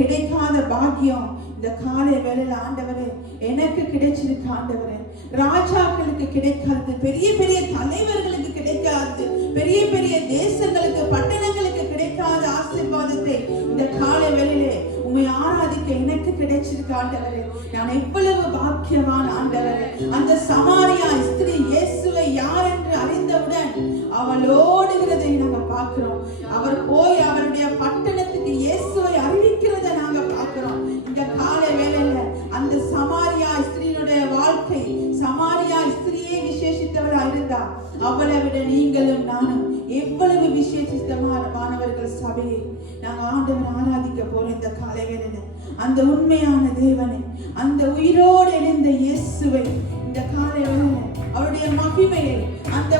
கிடைக்காத பாக்கியம் இந்த காலை வேளையில ஆண்டவரே எனக்கு கிடைச்சிருக்கு. ஆண்டவரே, ராஜாக்களுக்கு கிடைக்காது, பெரிய பெரிய தலைவர்களுக்கு கிடைக்காது, பெரிய பெரிய தேசங்களுக்கு பட்டணங்களுக்கு கிடைக்காத ஆசீர்வாதத்தை இந்த காலை வேளையிலே உம்மை ஆராதிக்க எனக்கு கிடைச்சிருக்கு. ஆண்டவரே, நான் எவ்வளவு பாக்கியவான். ஆண்டவரே, அந்த சமாரியா ஸ்திரீ இயேசுவை யார் என்று அறிந்தவுடன் அவள் ஓடுகிறதை நாங்க பார்க்கிறோம். அவர் போய் அவருடைய பட்டணத்துக்கு இயேசுவை அறிவிக்கிறதை நாங்க பார்க்கிறோம். இந்த காலை வேளையில அந்த சமாரியா ஸ்திரீனுடைய வாழ்க்கை, சமாரியா ஸ்திரீயே விசேஷித்தவளா இருந்தா, அவளை விட நீங்களும் நானும் எவ்வளவு விசேஷித்தமானவர்கள். சபையை நாங்க ஆண்டவரை ஆராதிக்க போறோம் இந்த காலை வேளையில. அந்த உண்மையான தேவனை, அந்த உயிரோடு எழுந்த இயேசுவை இந்த காலை வேளையில அவருடைய மகிமையை, அந்த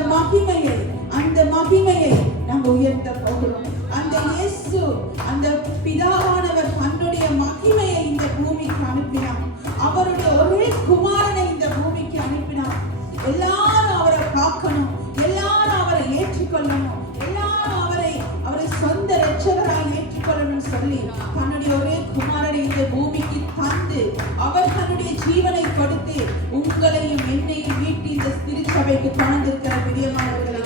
மகிமையை நாங்க உயர்த்த போகிறோம். அந்த இயேசு, அந்த பிதாவானவர் தன்னுடைய மகிமையை இந்த பூமிக்கு அனுப்பினார். அவருடைய ஒரே குமாரனை இந்த பூமிக்கு அனுப்பினார். எல்லாரும் அவரை பார்க்கணும், எல்லாரும் அவரை ஏற்றுக்கொள்ளணும், எல்லாரும் அவரை சொந்த இரட்சகராய் ஏற்றுக்கொள்ளணும் சொல்லி தன்னுடைய ஒரே குமாரனை இந்த பூமிக்கு தந்து அவர் தன்னுடைய ஜீவனை கொடுத்து உங்களையும் என்னையும் வீட்டு இந்த திருச்சபைக்கு கொண்டிருக்கிற பிரியமானவர்களை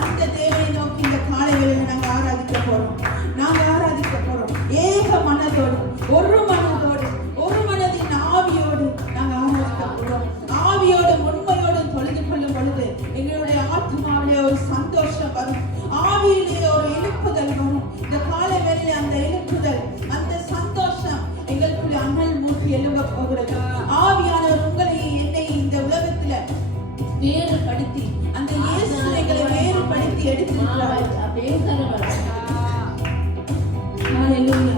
அந்த தேவனை நோக்கி இந்த காலை வேளையில நாங்க ஆராதிக்க போறோம். ஏக மனதோடு, ஒரு மனதின் ஆவியோடு நாங்க ஆராதிக்க போறோம். ஆவியோடும் உண்மையோடும் தொழுது கொள்ளும் பொழுது எங்களுடைய ஆத்மாவிலே ஒரு சந்தோஷம் வரும், ஆவியிலே ஒரு எழுப்புதல் வரும். இந்த காலை வேளையில அந்த எழுப்புதல், அந்த சந்தோஷம் எங்களுக்குள்ள அனல் மூட்டி எழும்ப போகிறது. ஆவியானவர் உங்களையும் என்னையும் இந்த உலகத்துல வேறுபடுத்தி, அந்த இயேசு எங்களை வேறுபடுத்தி எடுத்திருக்கிறார். ஹல்லேலூயா.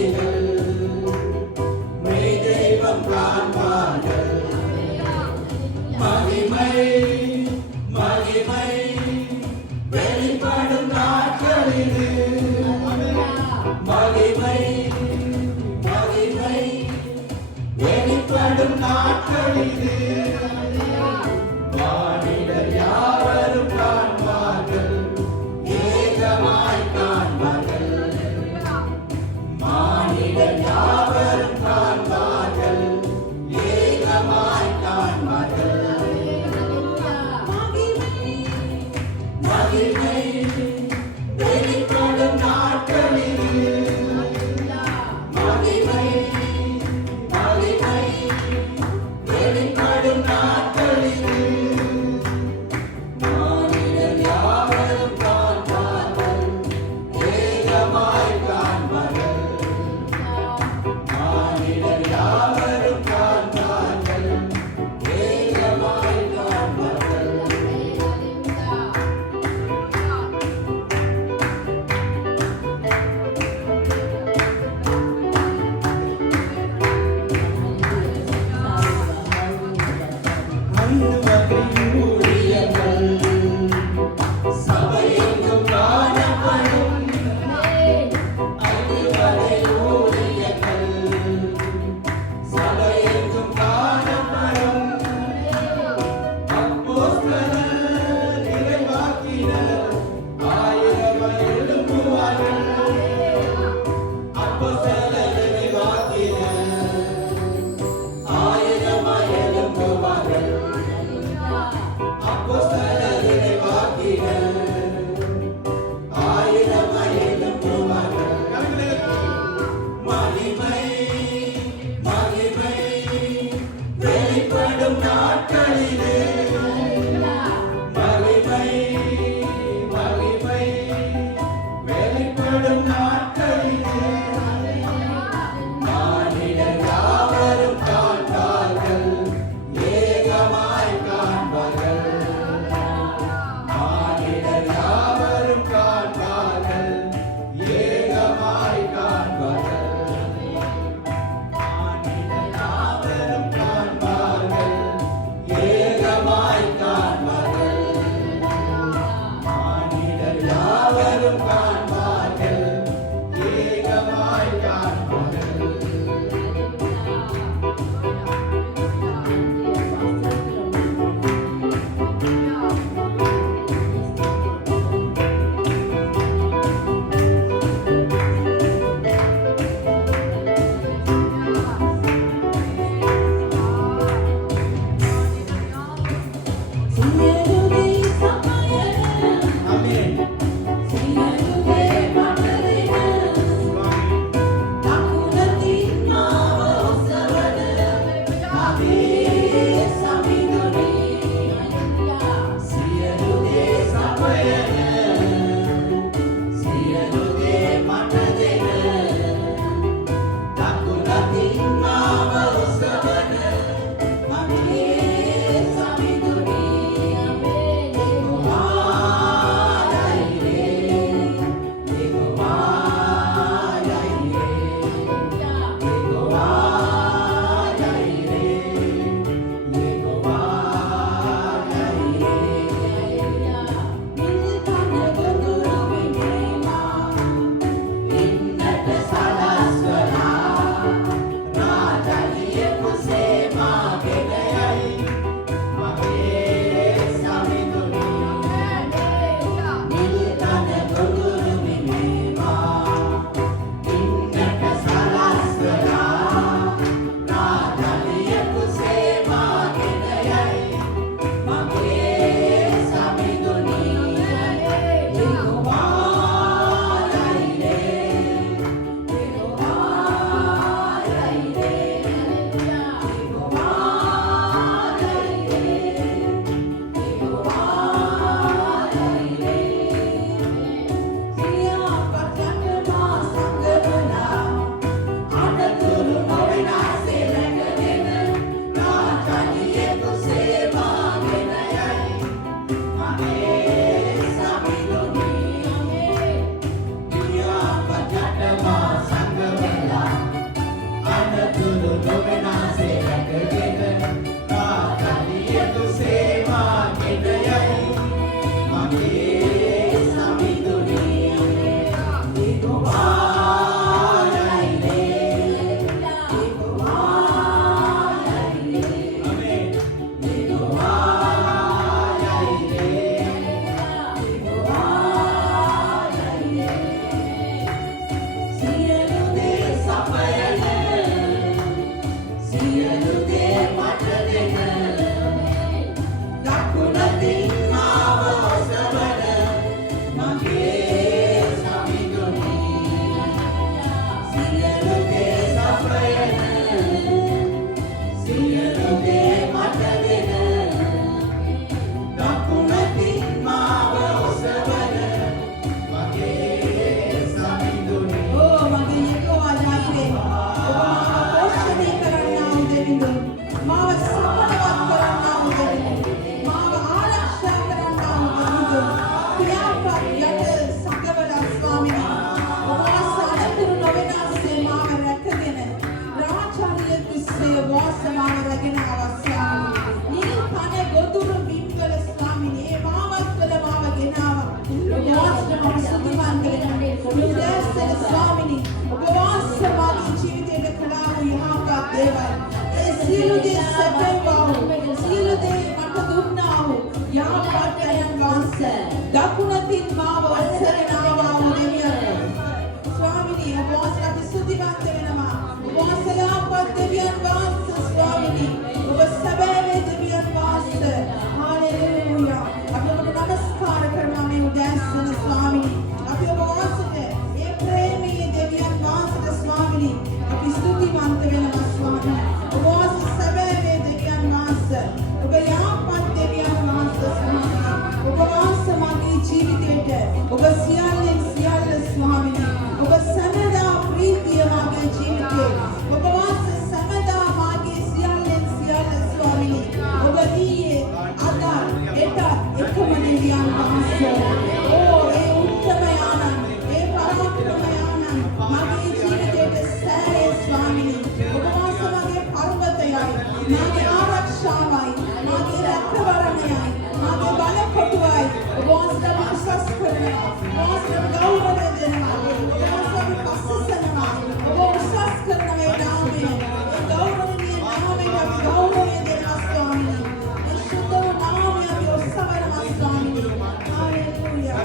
ஜாதிகள் மெய் தெய்வம் காண்பார்கள். மகிமை மகிமை வெளிப்படும் நாட்களில் மகிமை மகிமை வெளிப்படும் நாட்களில் வானிடர் யாவரும் காண்பார்கள், ஏகமாய் காண்பார்கள். மானிடர் யாவரும் காண்பார்கள், ஏகமாய் காண்பார்கள். மகிமை வெளிப்படும் நாட்களில் மகிமை மகிமை வெளிப்படும் උපවාස මාගේ ජීවිතයට කළා වූ යහපත් දේවල් ඒ සියලු දේ සැපේවා වූ සියලු දේ මට දුන්නා වූ යහපත් අයන් වහන්සේ දකුණතින් මාව වසරනවා වූ දෙවියන් ස්වාමිනී උපවාසලා ස්තුතිවන්ත වෙනවා උපවාසලාපත් දෙවියන් වහන්සේ ස්වාමිනී ඔබ සැබෑ දෙවියන් වහන්සේ හාලෙලූයා අපි ඔබට නමස්කාර කරනවා මේ උදෑසන ස්වාමිනී අපි ඔබ වහන්සේට ඒ ප්‍රේමී දෙවියන් වහන්සේට ස්වාමිනී අපි ස්තුතිවන්ත වෙනවා ස්වාමිනී ඔබ වහන්සේ සැබෑ දෙවියන් වහන්සේ ඔබ යහපත් දෙවියන් වහන්සේ ස්වාමිනී ඔබ වහන්සේ මාගේ ජීවිතයට ඔබ සියල්ලෙන් සියල්ල ස්වාමිනී ඔබ සමදා ප්‍රීතිය මාගේ ජීවිතේ ඔබ වහන්සේ සමදා මාගේ සියල්ලෙන් සියල්ල ස්වාමිනී ඔබ ඊයේ අද එට එකම දෙවියන් වහන්සේ ඕ ඒ උත්තම යානන් ඒ පරාක්‍රම යානන් මාගේ ජීවිතයට සෑය ස්වාමිනී ඔබ වහන්සේ මාගේ පර්වතයයි මාගේ ආරක්ෂාවයි මාගේ රැකවරණයයි මාගේ බලකොටුවයි ඔබ වහන්සේ විශ්වාස කරනවා ඔබ වහන්සේ ගෞරවය දෙනවා ඔබ වහන්සේ පස්සසනවා ඔබ විශ්වාස කරන මේ නාමය ඒ ගෞරවණීය නාමයට අපි ගෞරවය දෙනවා ස්වාමිනී ඒ සුද්ධ වූ නාමය අපි ඔස්සවනවා ස්වාමිනී හාලෙලූයා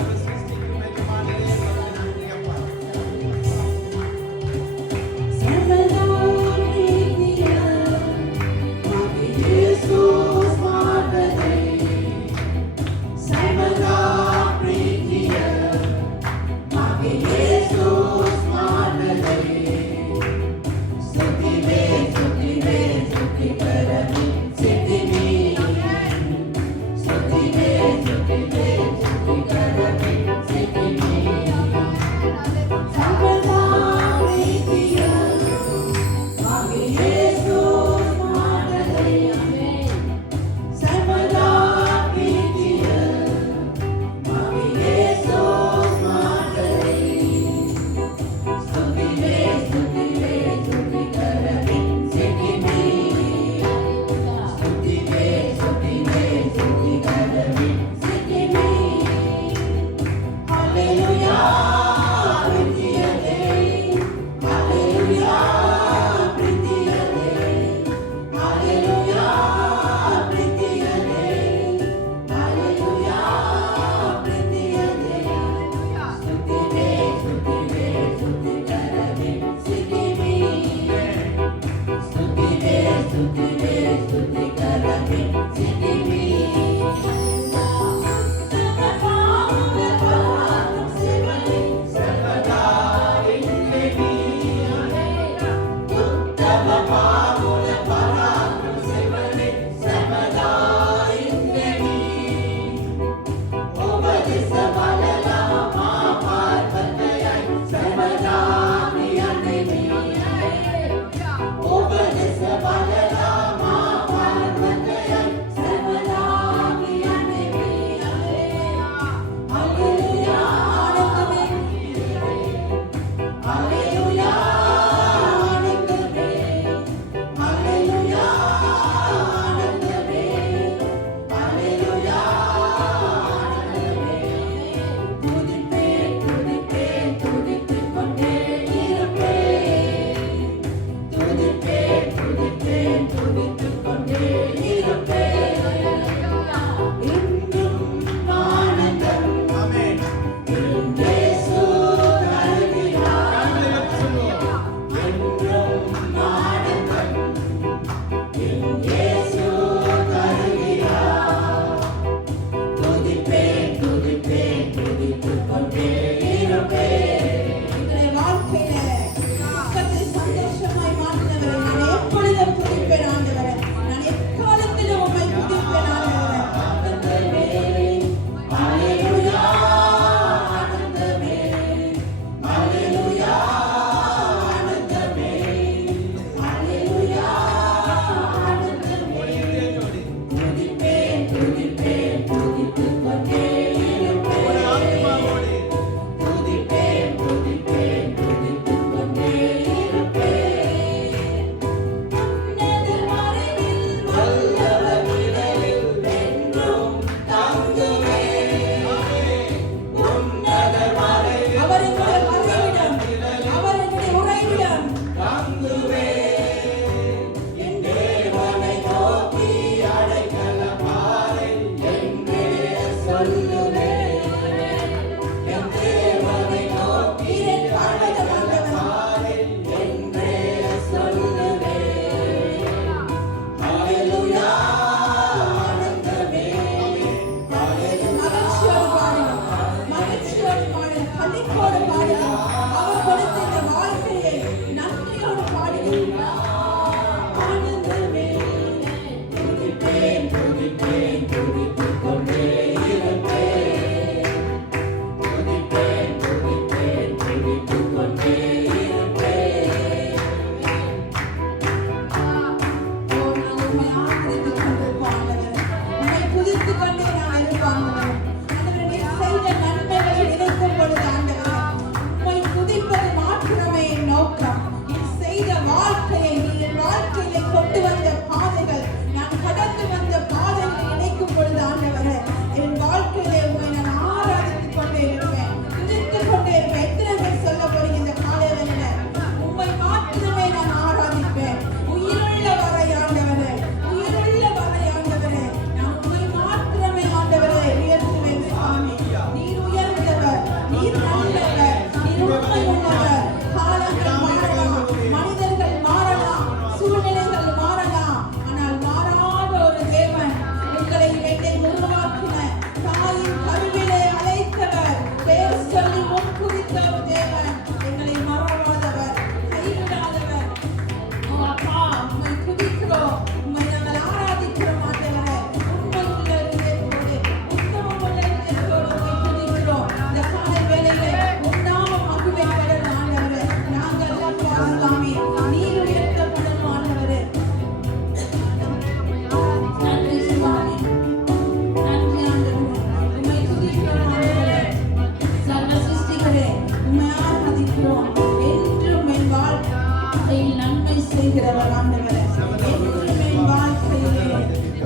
வாழ்க்கையில் நன்மை செய்கிறவர் ஆண்டவரே. என்றும் என் வாழ்க்கையிலே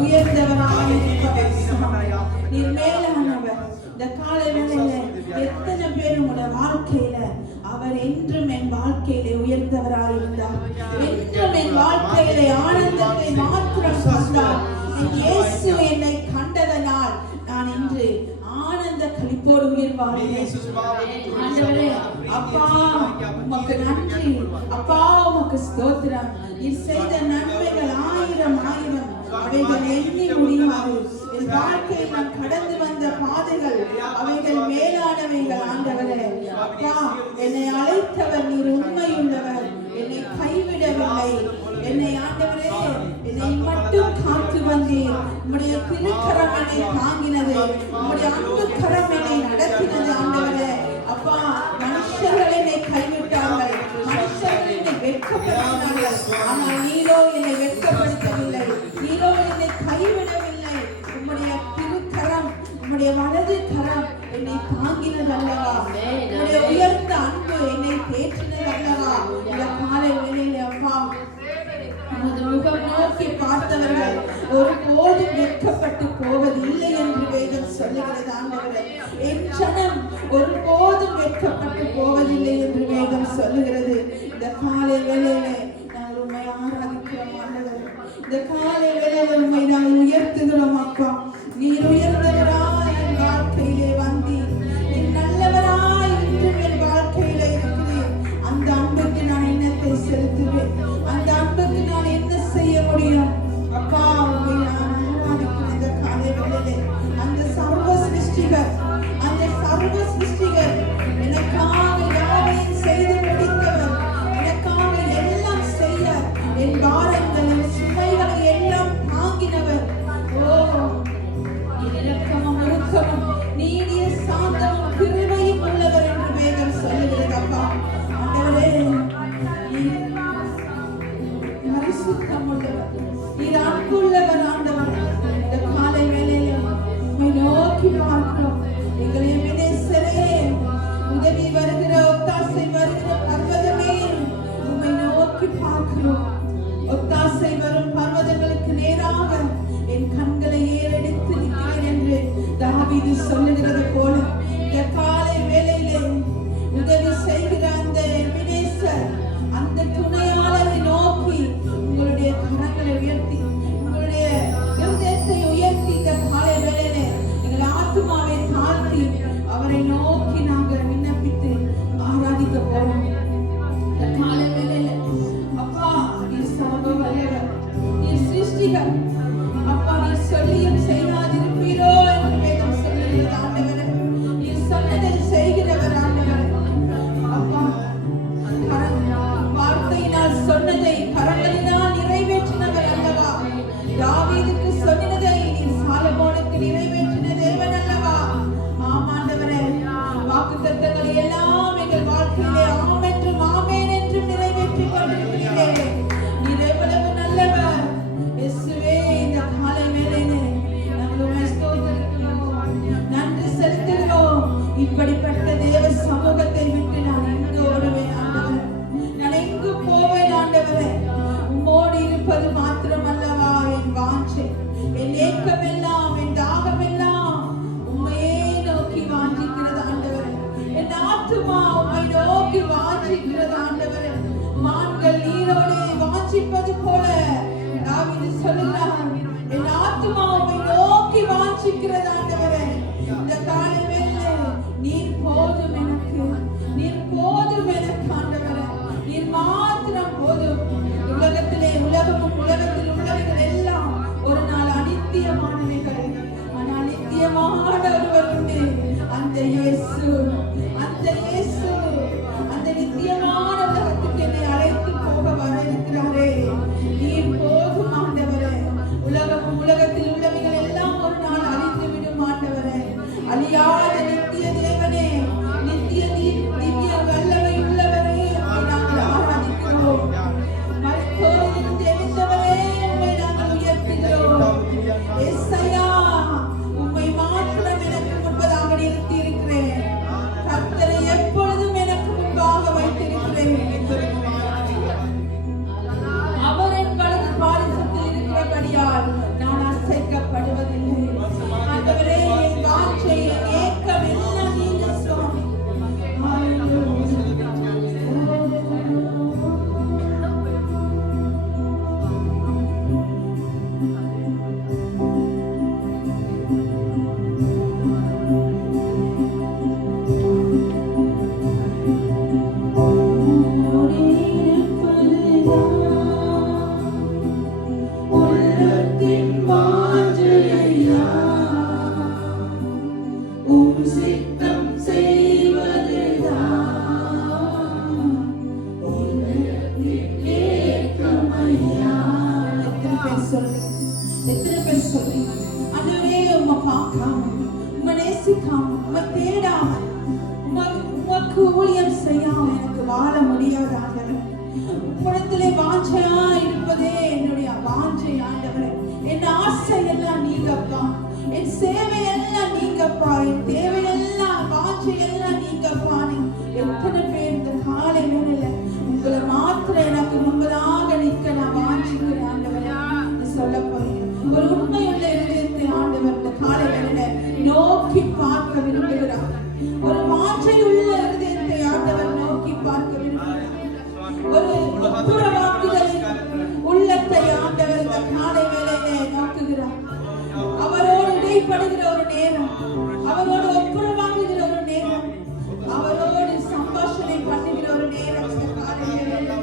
உயர்ந்தவராய் இருப்பவர் நீர் மேலானவர். இந்த காலை வேளையில எத்தனை பேர் உங்களோட வாழ்க்கையில அவர் என்றும் என் வாழ்க்கையிலே உயர்ந்தவராய் இருந்தார், என்றும் என் வாழ்க்கையிலே ஆனந்தத்தை மாத்திரம் தந்தார். இயேசு என்னை கண்டதனால் நான் இன்று ஆனந்த களிப்போடு உயிர் வாழ்கிறேன். ஆண்டவரே, அப்பா உமக்கு நன்றி, அப்பா உமக்கு ஸ்தோத்திரம். நீர் செய்த நன்மைகள் ஆயிரம் ஆயிரம், அவைகள் எண்ணி முடியாது. என் வாழ்க்கையில் நான் கடந்து வந்த பாதைகள் அவைகள் மேலானவைகள். ஆண்டவரே, அப்பா என்னை அழைத்தவர் நீர் உண்மையுள்ளவர், என்னை கைவிடவில்லை. என்னை ஆண்டவரே என்னை மட்டும் காத்து வந்தீர். உம்முடைய திருக்கரம் என்னை தாங்கினது, உம்முடைய அன்பு கரம் என்னை நடத்தினது. ஆண்டவரே, அப்பா மனுஷர்கள் என்னை கைவிட்டார்கள், மனுஷர்கள் என்னை வெட்கப்படுத்தினார்கள், ஆனால் நீரோ என்னை வெட்கப்படுத்தவில்லை, நீரோ என்னை கைவிடவில்லை. உம்முடைய திருக்கரம், உம்முடைய வலது கரம் என்னை தாங்கினது அல்லவா, உம்முடைய உயர்ந்த அன்பு என்னை தேற்றினது அல்லவா. இந்த காலை வேளையிலே அப்பா உமது முகம் நோக்கி பார்த்தவர்கள் ஒருபோதும் வெட்கப்பட்டு போவதில்லை என்று வேதம் சொல்லுகிறது. ஆண்டவரே, என் ஜனம் ஒருபோதும் வெட்கப்பட்டு போவதில்லை என்று வேதம் சொல்லுகிறது. இந்த காலை வேளையிலே நாங்கள் உம்மை ஆராதிக்கிறோம் ஆண்டவரே. இந்த காலை வேளையிலே உம்மை நாங்கள் உயர்த்துகிறோம் அப்பா. நீர் உயர்ந்தவராய் என் வாழ்க்கையிலே வந்தீர், நீர் நல்லவராய் இன்றும் என் வாழ்க்கையிலே இருக்கிறீர். அந்த அன்புக்கு நான் என்னத்தை செலுத்துவேன், அந்த அன்புக்கு நான் என்ன செய்ய முடியும்? அப்பா உம்மை நான் ஆராதிக்கிறேன். இந்த காலை வேளையிலே அந்த சர்வ சிருஷ்டிகர், அந்த சர்வ சிருஷ்டிகர் எனக்காக யாவையும் செய்து முடித்தவர், எனக்காக எல்லாம் செய்ய என் பாரங்கள் என் சுமைகளை எல்லாம் தாங்கினவர். ஓ இரக்கமும் ஒழுக்கமும் நீடிய சாந்தமும் கிருபையும் உள்ளவர் என்று வேதம் சொல்லுகிறது. அப்பா ஆண்டவரே, நீர் அன்புள்ளவர் ஆண்டவர். இந்த காலை வேளையிலே உம்மை நோக்கி பார்க்கிறோம். எங்களை வினேசரே, உதவி வருகிற ஒத்தாசை வருகிற பர்வதமே, உம்மை நோக்கி பார்க்கிறோம். ஒத்தாசை வரும் பர்வதங்களுக்கு நேராக என் கண்களை ஏறெடுத்து நிற்கிறேன் என்று தாவீது சொல்லுகிறது போல இந்த காலை வேளையிலே உதவி செய்கிற அந்த வினேசர், அந்த துணையாளரை நோக்கி உங்களுடைய கரங்களை உயர்த்தி, உங்களுடைய இருதயத்தை உயர்த்தி இந்த காலை வேளையிலே எங்கள் ஆத்துமாவை தாழ்த்தி அவரை நோக்கி நாங்கள் விண்ணப்பித்து ஆராதிக்க போறோம். இந்த காலை வேளையிலே அப்பா நீர் சர்வ வல்லவர், நீர் சிருஷ்டிகர். அப்பா நீர் சொல்லியும் செய்யாதிருப்பீரோ என்று வேதம் சொல்லுகிறது. ஆண்டவரே, நீர் சொன்னதை செய்கிறவர். ஆண்டவரே, அப்பா வார்த்தையினால் சொன்னதை கரங்களினால் நிறைவேற்றினவர் அல்லவா. தாவீதுக்கு சொன்னதை நீர் சாலமோனுக்கு நிறைவேற்றின தேவன் அல்லவா. ஆமாண்டவரே, வாக்குத்தத்தங்களை எல்லாம் எங்கள் வாழ்க்கையிலே ஆம் என்றும் ஆமேன் என்றும் நிறைவேற்றி கொண்டிருக்கிறீரே. நீர் எவ்வளவு நல்லவர் இயேசுவே. இந்த காலை வேளையிலே நாங்கள் உம்மை ஸ்தோத்திரிக்கிறோம், நன்றி செலுத்துகிறோம். இப்படிப்பட்ட தேவ சமூகத்தை விட்டு நான் எங்கு ஓடுவேன் ஆண்டவரே, நான் எங்கு போவேன் ஆண்டவரே. உம்மோடு இருப்பது மாத்திரம் அல்லவா என் வாஞ்சை, என் ஏக்கமெல்லாம் என் தாகமெல்லாம் உம்மையே நோக்கி வாஞ்சிக்கிறது ஆண்டவரே. என் ஆத்துமா உம்மை நோக்கி வாஞ்சிக்கிறது ஆண்டவரே. மான்கள் நீரோடே வாஞ்சிப்பது போல தாவீது சொல்லுகிறார், என் ஆத்துமா உம்மை நோக்கி வாஞ்சிக்கிறது ஆண்டவரே. இந்த காலை வேளையிலே நீர் போதும் எனக்கு, நீர் போதும் எனக்கு ஆண்டவரே. நீர் மாத்திரம் போதும். உலகத்திலே உலகமும் உலகத்தில் உள்ளவைகள் எல்லாம் ஒரு நாள் அநித்தியமானவைகள், ஆனால் நித்தியமான ஒருவர் உண்டு, அந்த இயேசு. அந்த இயேசு அந்த நித்தியமான உலகத்துக்கு என்னை அழைத்து போக வர இருக்கிறாரே. நீர் போதும் ஆண்டவரே. உலகமும் உலகத்தில் உள்ளவைகள் எல்லாம் ஒரு நாள் அழிந்து விடும் ஆண்டவரே. அழியாத நித்திய தேவனே, நித்திய திவ்ய வல்லமை உள்ளவரே, நாங்கள் ஆராதிக்கிறோம். மரித்தோரிலிருந்து எழுந்தவரே, உம்மை நாங்கள் உயர்த்துகிறோம். ஏசாயா, உம்மை மாத்திரம் எனக்கு முன்பதாக நிறுத்தி இருக்கிறேன். கர்த்தரை எப்பொழுதும் நீங்கப்பா, என் தேவையெல்லாம் வாஞ்சையெல்லாம் நீங்கப்பா. எத்தனை பேர் இந்த காலை வேளையில உங்களை மாத்திரம் எனக்கு முன்பதாக நிற்க நான் வாஞ்சிக்கிறேன் ஆண்டவரே சொல்ல போறேன். ஒரு உண்மையுள்ள இதயத்தை ஆண்டவர் இந்த காலை வேளையில நோக்கி பார்க்க விரும்புகிறார். ஒரு வாஞ்சையுள்ள இதயத்தை ஆண்டவர் நோக்கி பார்க்க விரும்புகிறார். ஒரு புறவாக்குதலின் உள்ளத்தை ஆண்டவர் இந்த காலை வேளையிலே நோக்குகிறார். அவரோடு இடைப்படுகிற ஒரு நேரம், அவரோடு ஒப்புரவாங்குகிற ஒரு நேரம், அவரோடு சம்பாஷணை பண்ணுகிற ஒரு நேரம் இந்த காலை வேளையிலே.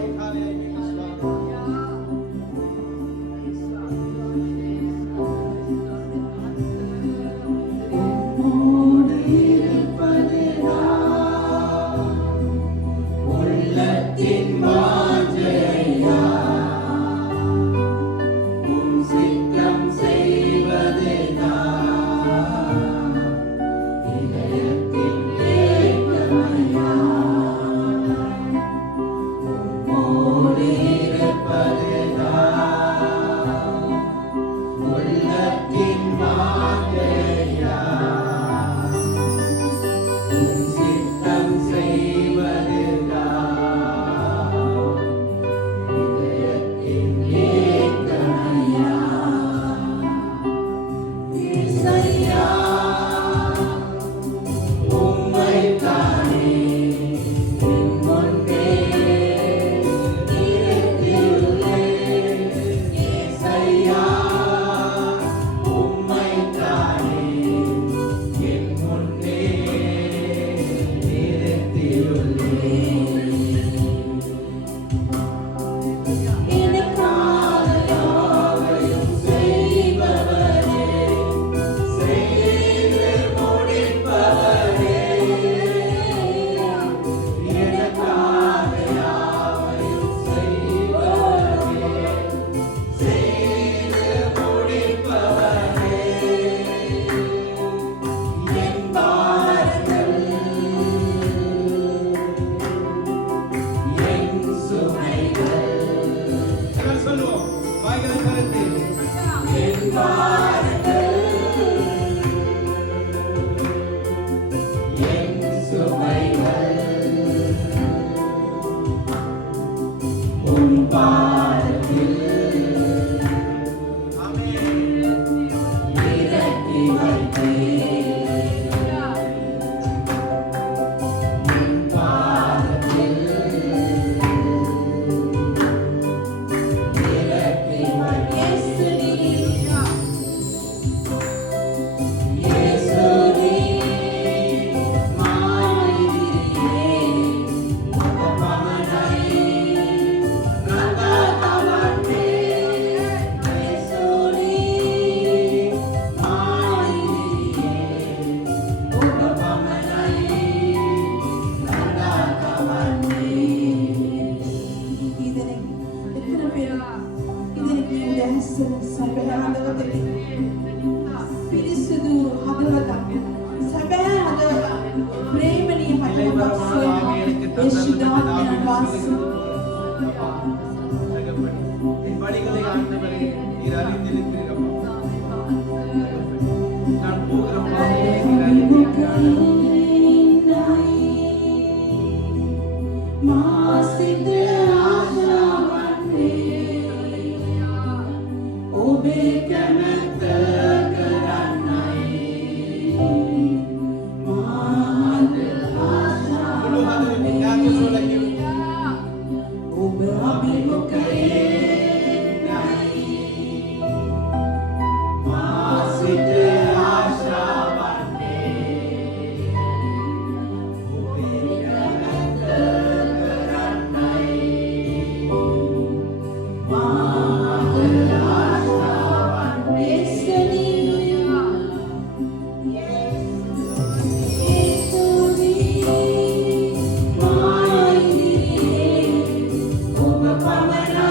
Pamana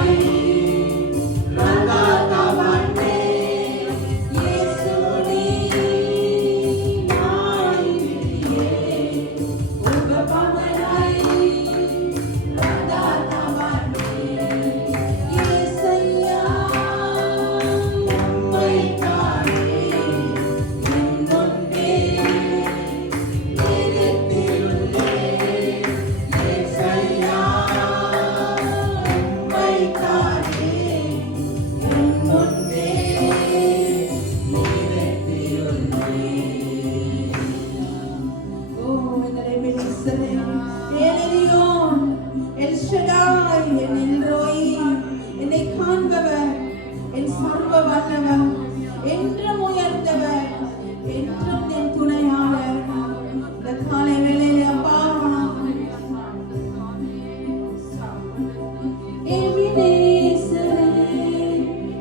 எபினேசரே,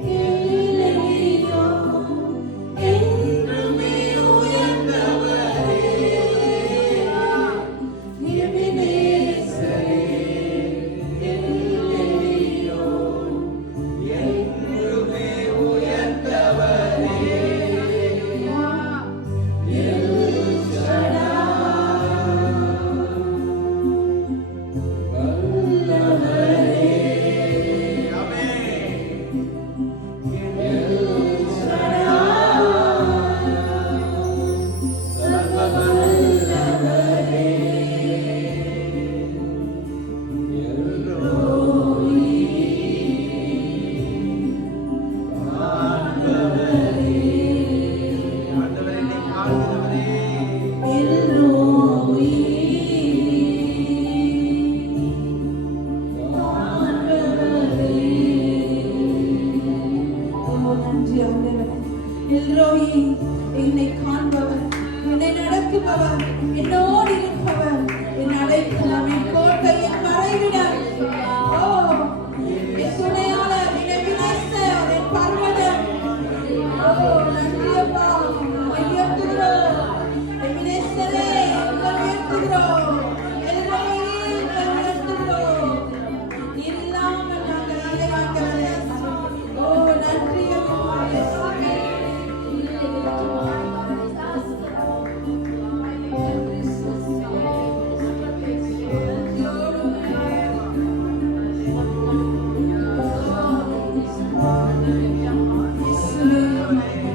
எல்லையோ, என்றுமே உயர்ந்தவரே. எபினேசரே, எல்லையோ, என்றுமே உயர்ந்தவரே. எல்ரோயி. நன்றி ஆண்டவரே. எல்ரோயி, என்னை காண்பவர், என்னை நடத்துபவர், என்னோடு இருப்பவர், என் அடைக்கலம், என் கோட்டை, என் மறைவிடம். ஓ, என் துணையாளர், என் எபினேசர், என் பர்வதம். ஓ, நன்றி அப்பா, உயர்த்துகிறோம். எபினேசரே, உங்களை உயர்த்துகிறோம். எல்ரோயி, உங்களை உயர்த்துகிறோம். இல்லாமல் நாங்கள் இல்லை ஆண்டவரே. ஓ, நன்றி அப்பா.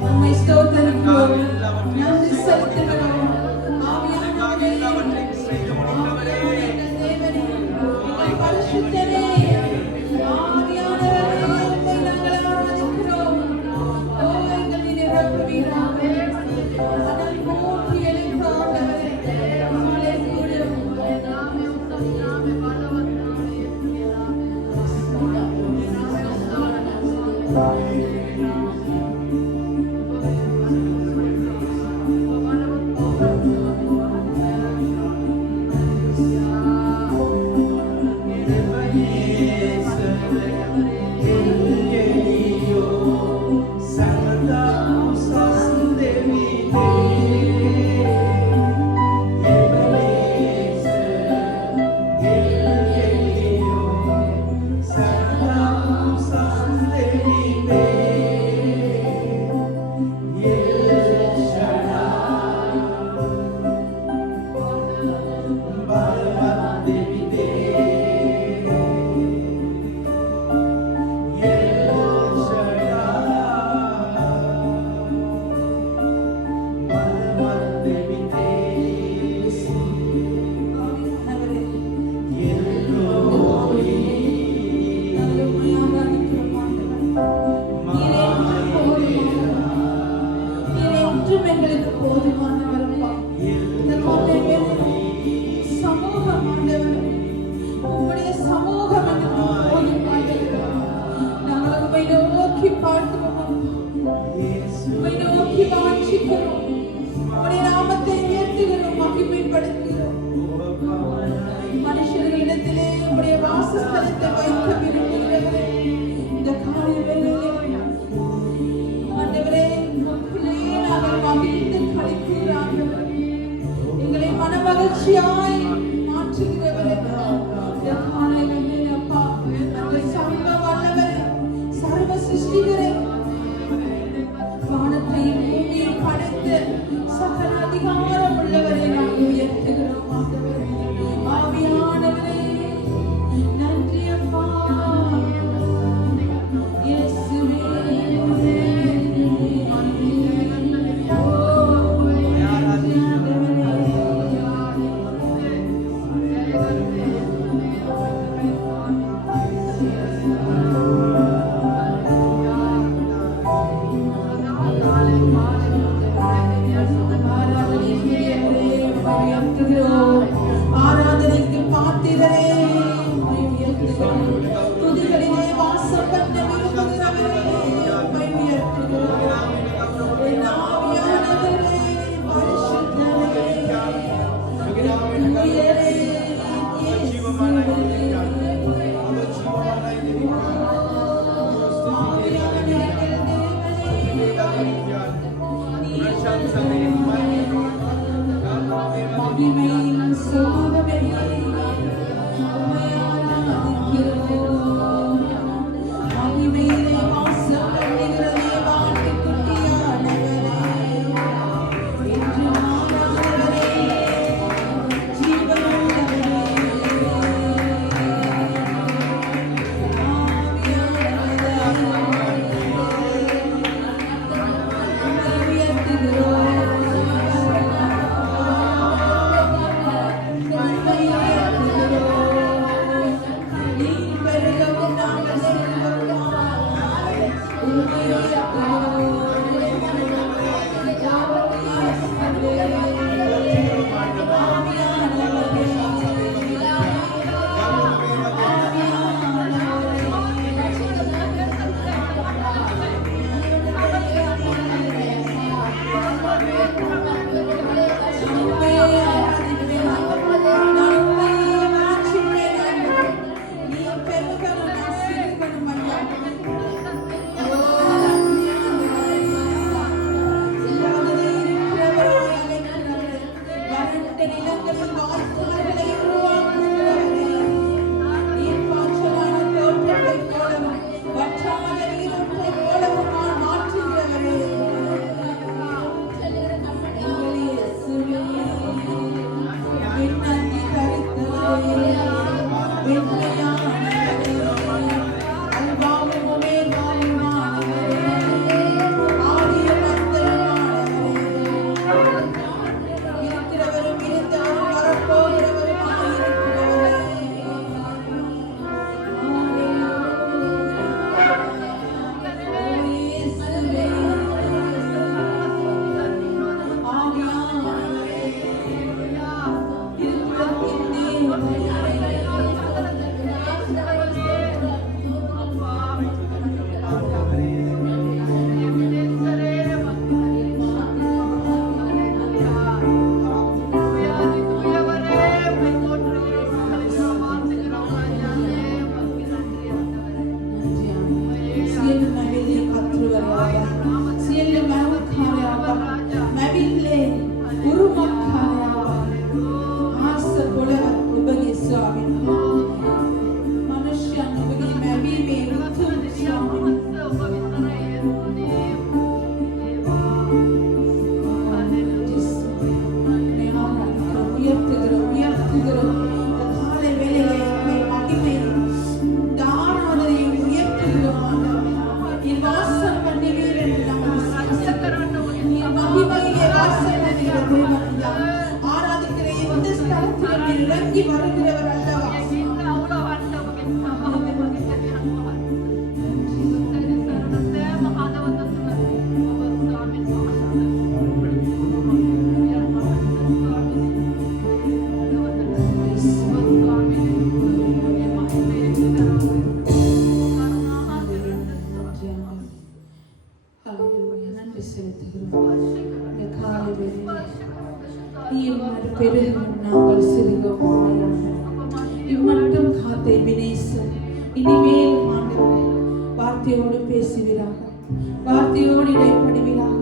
உம்மை ஸ்தோத்திரிக்கிறோம். நன்றி செலுத்துகிறோம். ஆவியானவரே, எங்கள் தேவனே, எங்கள் பரிசுத்தரே, ஆவியானவரே, உம்மை நாங்கள் ஆராதிக்கிறோம். ஓ, எங்களை நிரப்புவீராக. அனல் மூட்டி எழும்ப ஆண்டவரே. ஹல்லேலூயா. Santa வார்த்தையோடு பேசுவீராக, வார்த்தையோடு இடைப்படுவீராக.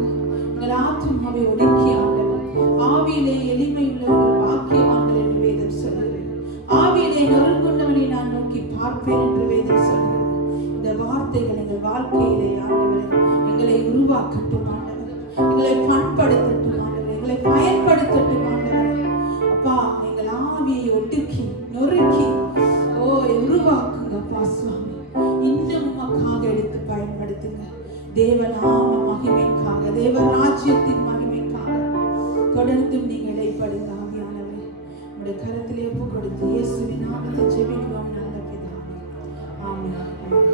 எங்கள் ஆத்மாவை ஒடுக்கி ஆண்டவர், ஆவியிலே எளிமை உள்ளவர்கள் பாக்கியவான்கள் என்று வேதம் சொல்கிறது. ஆவியிலே நொறுங்குண்டவனை நான் நோக்கி பார்ப்பேன் என்று வேதம் சொல்கிறது. இந்த வார்த்தைகள் எங்கள் வாழ்க்கையிலே ஆண்டவரே எங்களை உருவாக்கட்டும் ஆண்டவர், எங்களை பண்படுத்தட்டும் ஆண்டவர், எங்களை பயன்படுத்தட்டும் ஆண்டவர். அப்பா, எங்கள் ஆவியை ஒடுக்கி நொறுக்கி உருவாக்குங்க அப்பா சுவாமி. இன்னும் உமக்காக எடுத்து பயன்படுத்துங்க. தேவநாம மகிமைக்காக, தேவ ராஜ்யத்தின் மகிமைக்காக தொடர்ந்தும் நீங்க இடைப்படுங்க ஆவியானவரே. உங்களுடைய கரத்திலே ஒப்பு கொடுத்து இயேசுவின் நாமத்தில் ஜெபிக்கிறோம் நல்ல பிதாவே. ஆமென்.